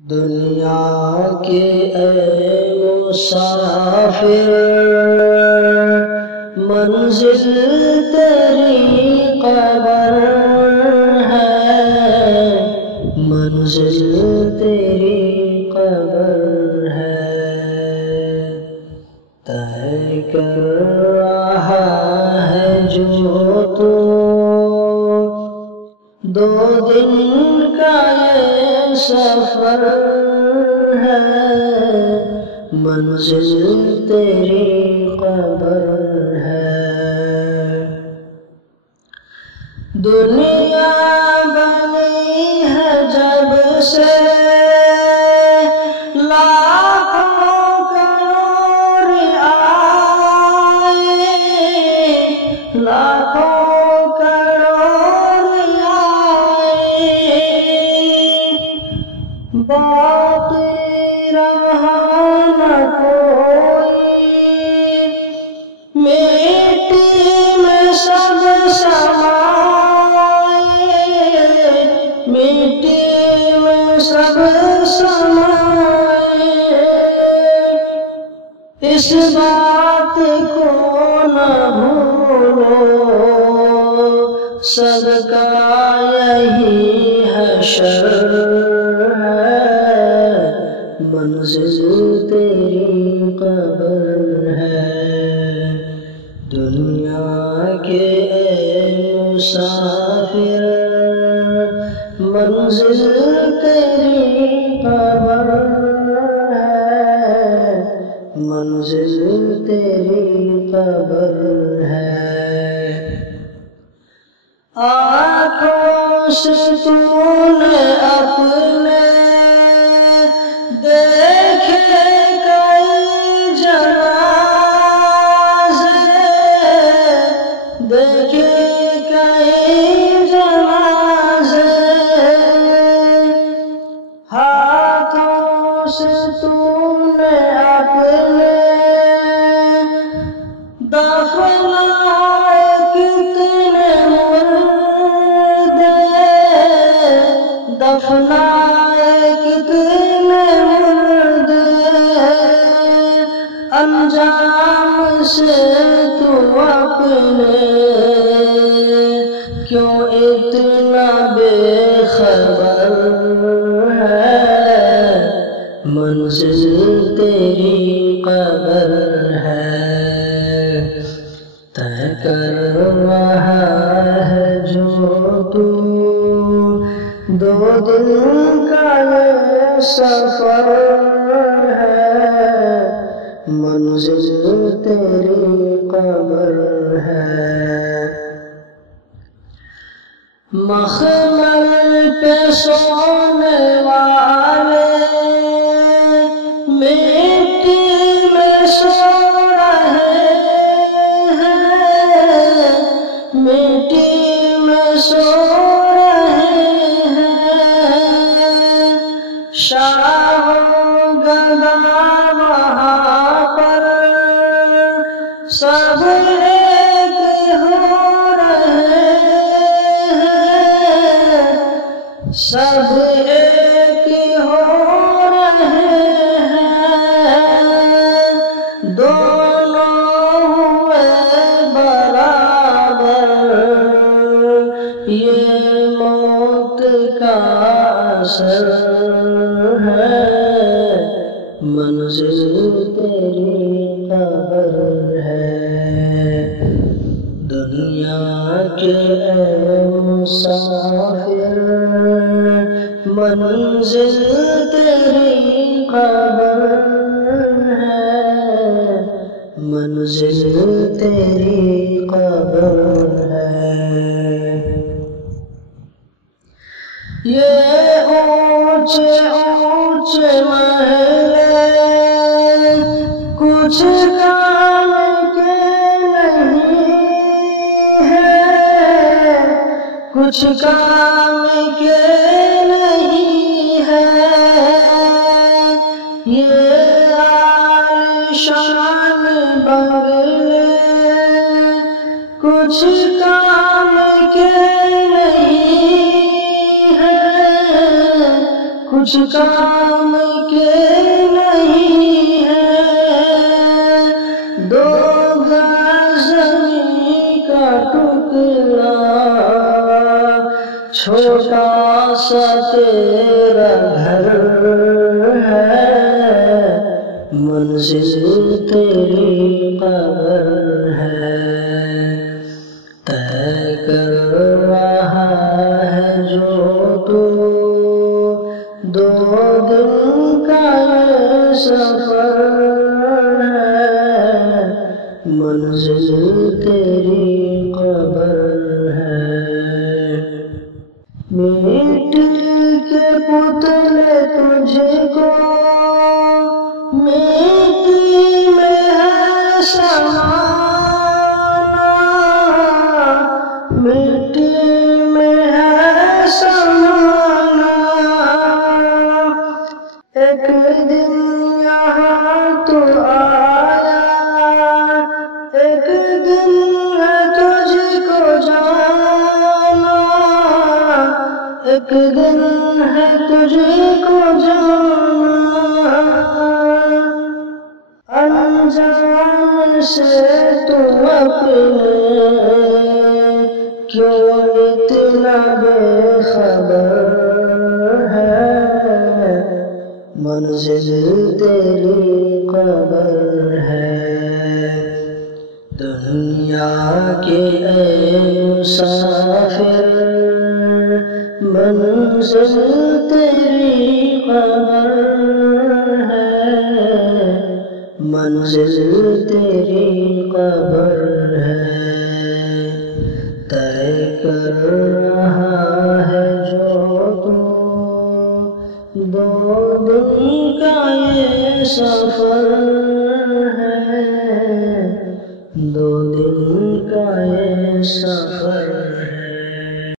دنیا کے اے مسافر منزل تیری قبر ہے، منزل تیری قبر ہے۔ طے کر رہا ہے جو تو دو دن کا یہ سفر ہے، منزل تیری قبر ہے۔ دنیا بنی ہے جب سے لاکھوں کروڑ آئے، لاکھوں کروڑ آئے، باقی رہا نہ کوئی، مٹی میں سب سمائے، مٹی میں سب سمائے۔ اس بات کو نہ بھولو، صدقہ یہی حشر ہے، منزل تیری قبر ہے۔ دنیا کے اے مسافر منزل تیری قبر ہے، منزل تیری قبر ہے۔ آنکھوں سے تو نے اپنے دیکھے کئی جنازے، دیکھے کئی جنازے، ہاتھوں سے تو نے اپنے دفنائے کتنے مردے، دفنائے کتنے مردے، انجام سے تو اپنے کیوں اتنا بے خبر ہے، منزل تیری قبر ہے۔ طے کر رہا ہے جو تو دو دن کا یہ سفر ہے، منزل تیری قبر ہے۔ مخمل پہ سونے والے مٹی میں سو رہے ہیں، مٹی میں سو رہے ہیں، شاہ و گدا وہاں پر سب ایک ہو رہے ہیں، سب ایک ہو رہے ہیں، دونوں ہوئے برابر، یہ موت کا اثر ہے، منزل تیری قبر ہے۔ دنیا کے اے مسافر منزل تیری قبر ہے، منزل تیری قبر ہے۔ یہ اونچے اونچے محل کچھ کام کے نہیں ہے، کچھ کام کے نہیں ہے، یہ عالیشان بنگلے کچھ کام کے نہیں ہے، کچھ کام کے نہیں ہے، دو گز زمین کا ٹکڑا، چھوٹا سا تیرا گھر ہے، منزل تیری قبر ہے۔ طے کر رہا ہے جو تو دو دن کا یہ سفر ہے، منزل تیری قبر ہے۔ مٹی کے پتلے تجھ کو مٹی میں ہے سمانا، مٹی میں ہے سمانا، ایک دن یہاں تو آیا، ایک دن ہے تجھ کو جانا، ایک دن ہے تجھ کو جانا۔ انجام سے تو اپنے کیوں اتنا بے خبر ہے، منزل تیری قبر ہے۔ دنیا کے اے مسافر، منزل تیری قبر ہے، منزل تیری قبر ہے۔ طے کر رہا ہے جو تو دو دن کا یہ سفر ہے، دو دن کا یہ سفر